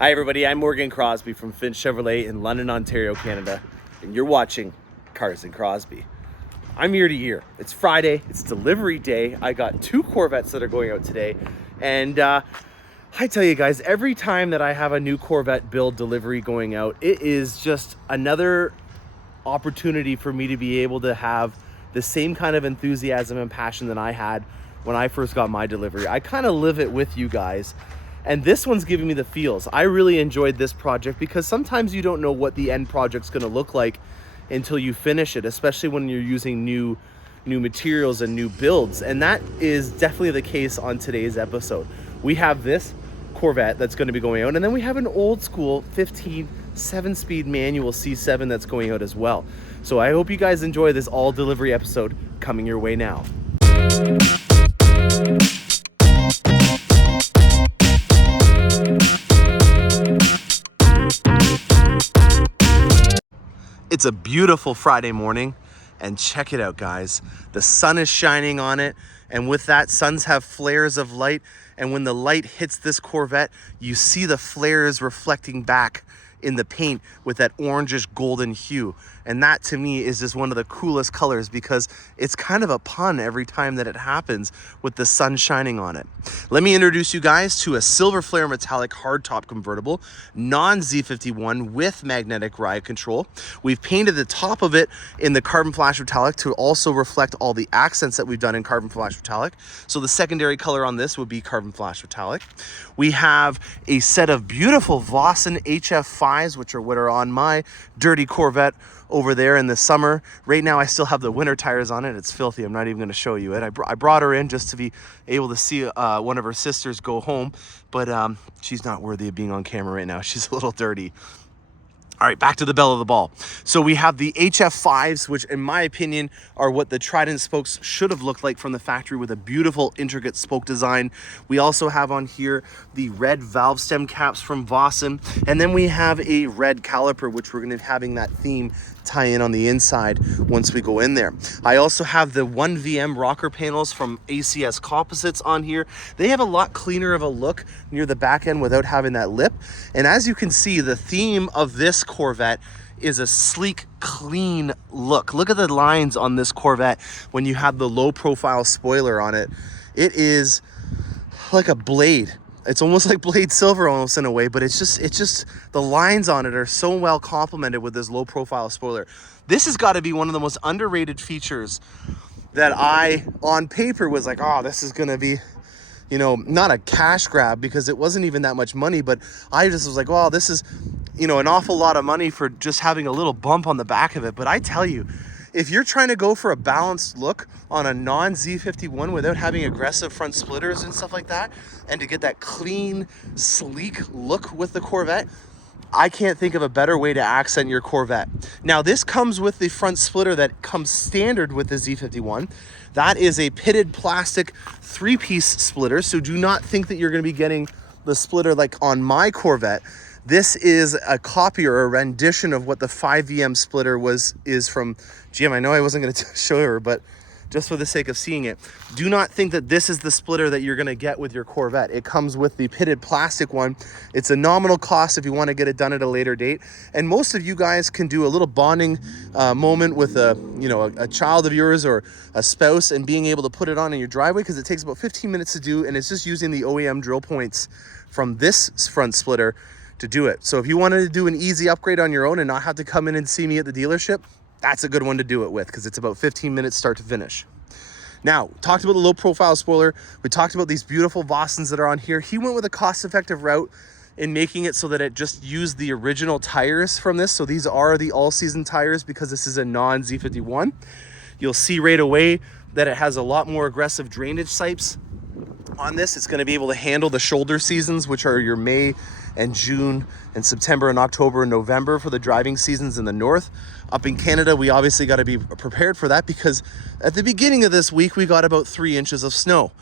Hi everybody, I'm Crosbie from Finch Chevrolet in London, Ontario, Canada, and you're watching Cars and Crosby. I'm year to year. It's Friday, it's delivery day. I got 2 Corvettes that are going out today, and I tell you guys, every time that I have a new Corvette build delivery going out, it is just another opportunity for me to be able to have the same kind of enthusiasm and passion that I had when I first got my delivery. I kind of live it with you guys. And this one's giving me the feels. I really enjoyed this project because sometimes you don't know what the end project's gonna look like until you finish it, especially when you're using new materials and new builds. And that is definitely the case on today's episode. We have this Corvette that's gonna be going out, and then we have an old school 15 7-speed manual C7 that's going out as well. So I hope you guys enjoy this all delivery episode coming your way now. It's a beautiful Friday morning, and check it out, guys. The sun is shining on it, and with that, suns have flares of light, and when the light hits this Corvette, you see the flares reflecting back in the paint with that orangish golden hue. And that to me is just one of the coolest colors because it's kind of a pun every time that it happens with the sun shining on it. Let me introduce you guys to a silver flare metallic hardtop convertible, non-Z51 with magnetic ride control. We've painted the top of it in the carbon flash metallic to also reflect all the accents that we've done in carbon flash metallic. So the secondary color on this would be carbon flash metallic. We have a set of beautiful Vossen HF5s, which are what are on my dirty Corvette over there in the summer. Right now I still have the winter tires on it. It's filthy. I'm not even going to show you it. I brought her in just to be able to see one of her sisters go home, but she's not worthy of being on camera right now. She's a little dirty. All right, back to the bell of the ball. So we have the HF5s, which in my opinion are what the Trident spokes should have looked like from the factory, with a beautiful intricate spoke design. We also have on here the red valve stem caps from Vossen. And then we have a red caliper, which we're gonna be having that theme tie in on the inside once we go in there. I also have the 1VM rocker panels from ACS Composites on here. They have a lot cleaner of a look near the back end without having that lip. And as you can see, the theme of this Corvette is a sleek, clean look. Look at the lines on this Corvette when you have the low profile spoiler on it. It is like a blade. It's almost like blade silver almost in a way, but it's just the lines on it are so well complemented with this low profile spoiler. This has got to be one of the most underrated features that I on paper was like, oh, this is gonna be, you know, not a cash grab because it wasn't even that much money, but I just was like, wow, this is, you know, an awful lot of money for just having a little bump on the back of it. But I tell you, if you're trying to go for a balanced look on a non-Z51 without having aggressive front splitters and stuff like that, and to get that clean, sleek look with the Corvette, I can't think of a better way to accent your Corvette. Now, this comes with the front splitter that comes standard with the Z51. That is a pitted plastic 3-piece splitter, so do not think that you're going to be getting the splitter like on my Corvette. This is a copy or a rendition of what the 5VM splitter is from GM. I know I wasn't going to show her, but just for the sake of seeing it, do not think that this is the splitter that you're going to get with your Corvette. It comes with the pitted plastic one. It's a nominal cost if you want to get it done at a later date. And most of you guys can do a little bonding moment with a child of yours or a spouse and being able to put it on in your driveway, because it takes about 15 minutes to do, and it's just using the OEM drill points from this front splitter to do it. So if you wanted to do an easy upgrade on your own and not have to come in and see me at the dealership, that's a good one to do it with, because it's about 15 minutes start to finish. Now, talked about the low profile spoiler. We talked about these beautiful Vossens that are on here. He went with a cost-effective route in making it so that it just used the original tires from this. So these are the all-season tires because this is a non-Z51. You'll see right away that it has a lot more aggressive drainage sipes on this. It's going to be able to handle the shoulder seasons, which are your May and June and September and October and November for the driving seasons in the north. Up in Canada, we obviously got to be prepared for that because at the beginning of this week, we got about 3 inches of snow.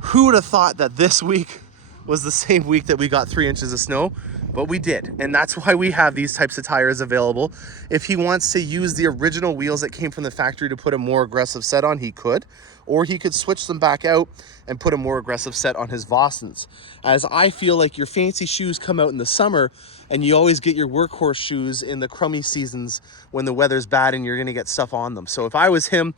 Who would have thought that this week was the same week that we got 3 inches of snow? But we did, and that's why we have these types of tires available. If he wants to use the original wheels that came from the factory to put a more aggressive set on, he could. or he could switch them back out and put a more aggressive set on his Vossens. As I feel like your fancy shoes come out in the summer, and you always get your workhorse shoes in the crummy seasons when the weather's bad and you're gonna get stuff on them. So if I was him,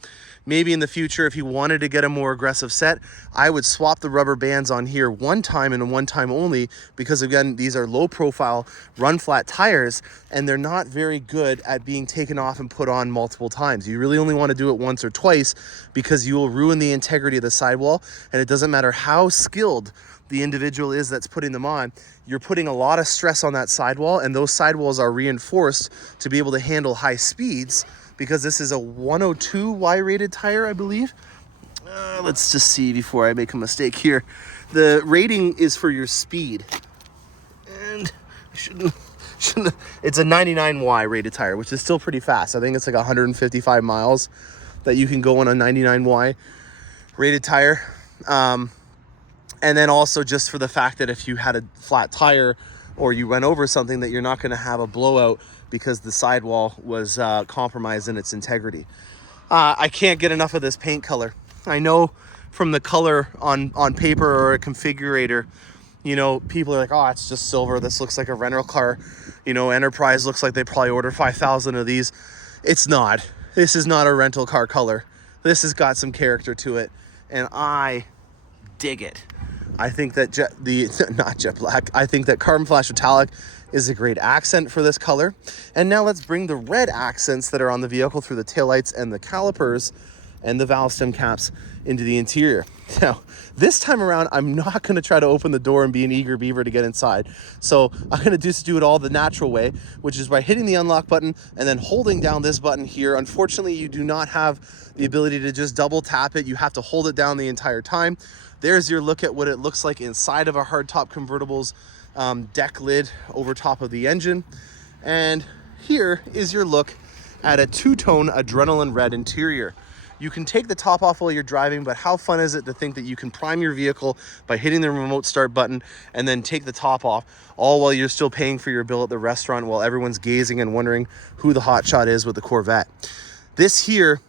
maybe in the future, if he wanted to get a more aggressive set, I would swap the rubber bands on here one time and one time only, because again, these are low profile, run flat tires, and they're not very good at being taken off and put on multiple times. You really only wanna do it once or twice, because you will ruin the integrity of the sidewall, and it doesn't matter how skilled the individual is that's putting them on, you're putting a lot of stress on that sidewall, and those sidewalls are reinforced to be able to handle high speeds, because this is a 102 Y rated tire, I believe. Let's just see before I make a mistake here. The rating is for your speed, and shouldn't it's a 99 Y rated tire, which is still pretty fast. I think it's like 155 miles that you can go on a 99 Y rated tire. And then also just for the fact that if you had a flat tire or you went over something, that you're not going to have a blowout because the sidewall was compromised in its integrity. I can't get enough of this paint color. I know from the color on paper or a configurator, you know, people are like, oh, it's just silver. This looks like a rental car. You know, Enterprise looks like they probably ordered 5,000 of these. It's not. This is not a rental car color. This has got some character to it, and I dig it. I think that not jet black, I think that carbon flash metallic is a great accent for this color. And now let's bring the red accents that are on the vehicle through the taillights and the calipers and the valve stem caps into the interior. Now, this time around, I'm not going to try to open the door and be an eager beaver to get inside. So I'm going to just do it all the natural way, which is by hitting the unlock button and then holding down this button here. Unfortunately, you do not have the ability to just double tap it. You have to hold it down the entire time. There's your look at what it looks like inside of a hardtop convertible's deck lid over top of the engine. And here is your look at a two-tone Adrenaline Red interior. You can take the top off while you're driving, but how fun is it to think that you can prime your vehicle by hitting the remote start button and then take the top off, all while you're still paying for your bill at the restaurant while everyone's gazing and wondering who the hotshot is with the Corvette. This here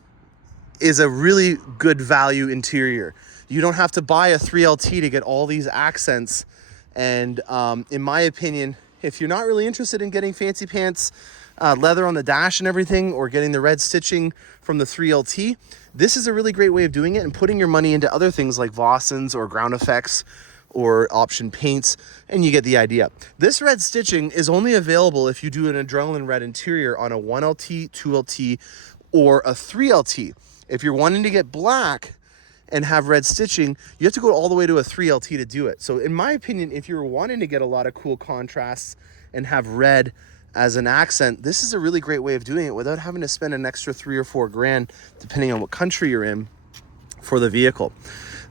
is a really good value interior. You don't have to buy a 3LT to get all these accents. And in my opinion, if you're not really interested in getting fancy pants, leather on the dash and everything, or getting the red stitching from the 3LT, this is a really great way of doing it and putting your money into other things like Vossens or ground effects or option paints, and you get the idea. This red stitching is only available if you do an Adrenaline Red interior on a 1LT, 2LT, or a 3LT. If you're wanting to get black and have red stitching, you have to go all the way to a 3LT to do it. So in my opinion, if you're wanting to get a lot of cool contrasts and have red as an accent, this is a really great way of doing it without having to spend an extra $3 or $4 grand, depending on what country you're in, for the vehicle.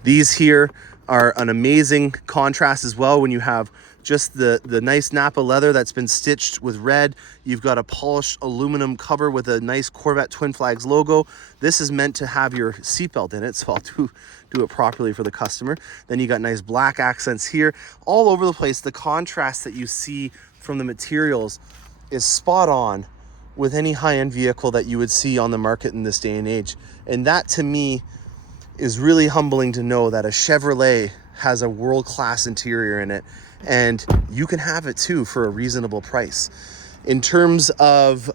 These here are an amazing contrast as well when you have just the nice Napa leather that's been stitched with red. You've got a polished aluminum cover with a nice Corvette Twin Flags logo. This is meant to have your seatbelt in it, so I'll do it properly for the customer. Then you got nice black accents here all over the place. The contrast that you see from the materials is spot on with any high-end vehicle that you would see on the market in this day and age. And that to me is really humbling to know that a Chevrolet has a world-class interior in it, and you can have it too for a reasonable price. In terms of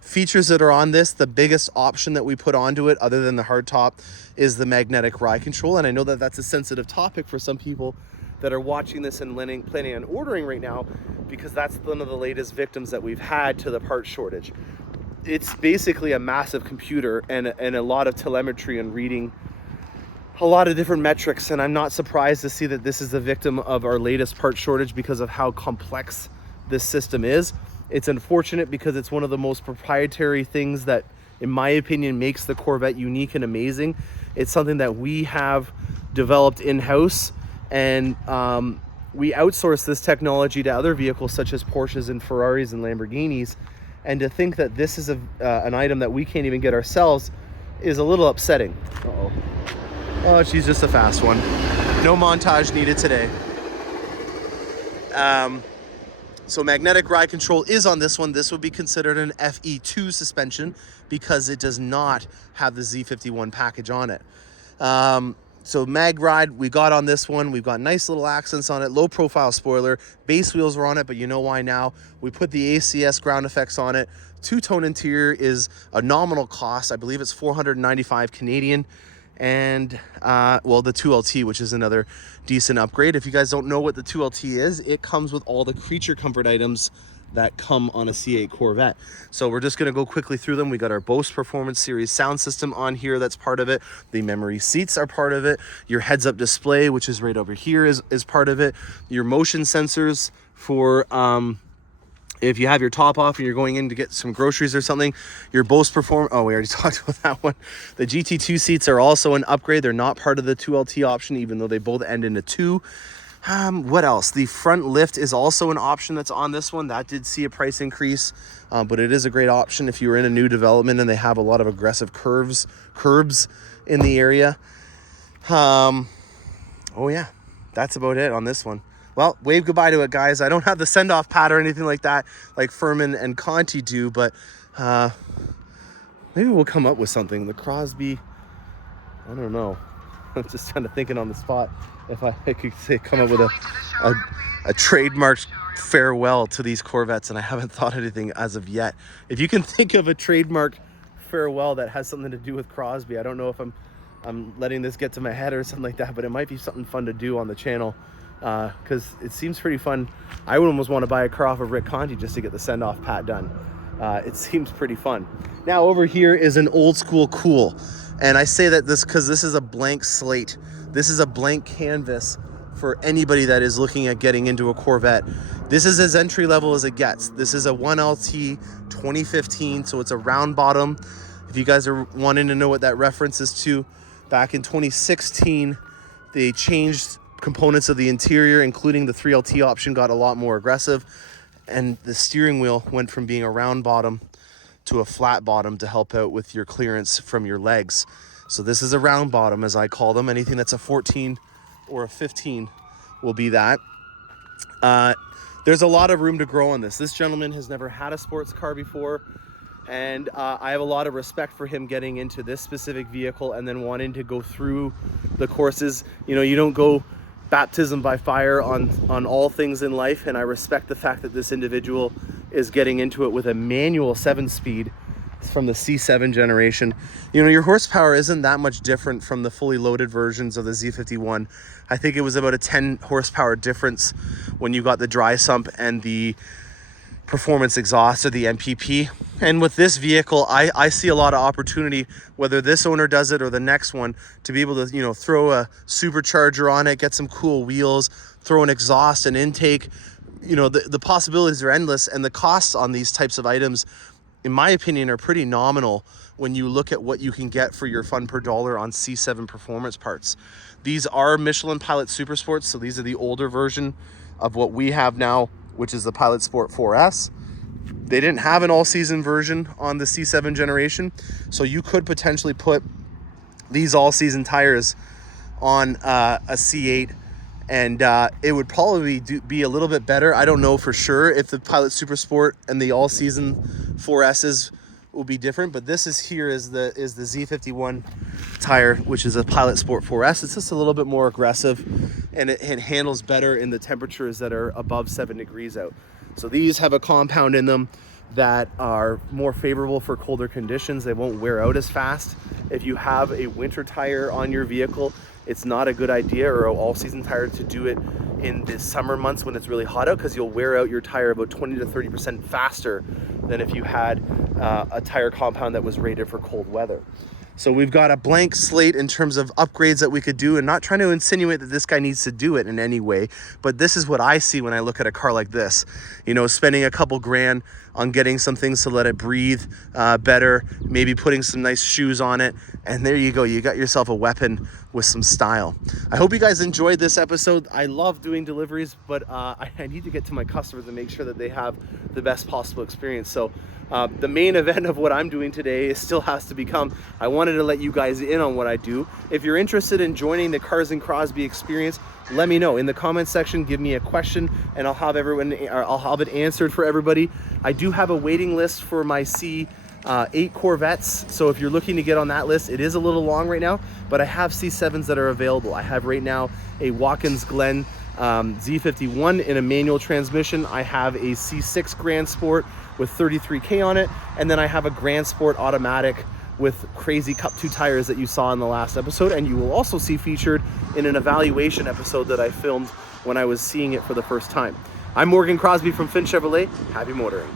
features that are on this, the biggest option that we put onto it, other than the hardtop, is the magnetic ride control. And I know that that's a sensitive topic for some people that are watching this and planning on ordering right now, because that's one of the latest victims that we've had to the part shortage. It's basically a massive computer and a lot of telemetry and reading a lot of different metrics, and I'm not surprised to see that this is the victim of our latest part shortage because of how complex this system is. It's unfortunate because it's one of the most proprietary things that, in my opinion, makes the Corvette unique and amazing. It's something that we have developed in-house, and we outsource this technology to other vehicles such as Porsches and Ferraris and Lamborghinis. And to think that this is an item that we can't even get ourselves is a little upsetting. Uh-oh. Oh, she's just a fast one. No montage needed today. So magnetic ride control is on this one. This would be considered an FE2 suspension because it does not have the Z51 package on it. So mag ride we got on this one. We've got nice little accents on it, low profile spoiler, base wheels were on it, but you know why now. We put the ACS ground effects on it. Two-tone interior is a nominal cost. I believe it's 495 Canadian. And well, the 2LT, which is another decent upgrade. If you guys don't know what the 2LT is, it comes with all the creature comfort items that come on a C8 Corvette. So we're just gonna go quickly through them. We got our Bose Performance Series sound system on here, that's part of it. The memory seats are part of it. Your heads-up display, which is right over here, is part of it. Your motion sensors for if you have your top off and you're going in to get some groceries or something. Your Bose Performance, oh, we already talked about that one. The Gt2 seats are also an upgrade. They're not part of the 2LT option, even though they both end in a 2. What else? The front lift is also an option that's on this one. That did see a price increase, but it is a great option if you're in a new development and they have a lot of aggressive curbs in the area. Oh yeah, that's about it on this one. Well, wave goodbye to it, guys. I don't have the send-off pad or anything like that, like Furman and Conti do, but maybe we'll come up with something. The Crosbie, I don't know. I'm just kind of thinking on the spot if I could say come up with a trademarked farewell to these Corvettes, and I haven't thought anything as of yet. If you can think of a trademark farewell that has something to do with Crosbie, I don't know if I'm letting this get to my head or something like that, but it might be something fun to do on the channel, because it seems pretty fun. I would almost want to buy a car off of Rick Conti just to get the send-off pat done. It seems pretty fun. Now over here is an old school cool. And I say that this because this is a blank slate. This is a blank canvas for anybody that is looking at getting into a Corvette. This is as entry level as it gets. This is a 1LT 2015, so it's a round bottom. If you guys are wanting to know what that reference is to, back in 2016, they changed components of the interior, including the 3LT option got a lot more aggressive, and the steering wheel went from being a round bottom to a flat bottom to help out with your clearance from your legs. So this is a round bottom, as I call them. Anything that's a 14 or a 15 will be that. There's a lot of room to grow on this. This gentleman has never had a sports car before, and I have a lot of respect for him getting into this specific vehicle and then wanting to go through the courses. You know, you don't go baptism by fire on all things in life, and I respect the fact that this individual is getting into it with a manual 7-speed from the C7 generation. You know, your horsepower isn't that much different from the fully loaded versions of the Z51. I think it was about a 10 horsepower difference when you got the dry sump and the performance exhaust or the MPP. And with this vehicle, I see a lot of opportunity, whether this owner does it or the next one, to be able to, you know, throw a supercharger on it, get some cool wheels, throw an exhaust and intake. You know, the possibilities are endless, and the costs on these types of items, in my opinion, are pretty nominal when you look at what you can get for your fun per dollar on C7 performance parts. These are Michelin Pilot Super Sports, so these are the older version of what we have now, which is the Pilot Sport 4S. They didn't have an all-season version on the C7 generation, so you could potentially put these all-season tires on a C8, and it would probably be a little bit better. I don't know for sure if the Pilot Super Sport and the all-season 4S's will be different, but this is the Z51 tire, which is a Pilot Sport 4S. It's just a little bit more aggressive, and it handles better in the temperatures that are above 7 degrees out. So these have a compound in them that are more favorable for colder conditions. They won't wear out as fast. If you have a winter tire on your vehicle, it's not a good idea, or an all-season tire, to do it in the summer months when it's really hot out, because you'll wear out your tire about 20 to 30% faster than if you had a tire compound that was rated for cold weather. So we've got a blank slate in terms of upgrades that we could do, and not trying to insinuate that this guy needs to do it in any way, but this is what I see when I look at a car like this. You know, spending a couple grand on getting some things to let it breathe better, maybe putting some nice shoes on it, and there you go. You got yourself a weapon with some style. I hope you guys enjoyed this episode. I love doing deliveries, but I need to get to my customers and make sure that they have the best possible experience. So the main event of what I'm doing today still has to become, I wanted to let you guys in on what I do. If you're interested in joining the Cars and Crosby experience, let me know in the comment section. Give me a question and I'll have it answered for everybody. I do have a waiting list for my C 8 Corvettes. So if you're looking to get on that list, it is a little long right now, but I have C7s that are available. I have right now a Watkins Glen Z51 in a manual transmission. I have a C6 Grand Sport with 33K on it, and then I have a Grand Sport automatic with crazy Cup 2 tires that you saw in the last episode, and you will also see featured in an evaluation episode that I filmed when I was seeing it for the first time. I'm Morgan Crosbie from Finch Chevrolet. Happy motoring.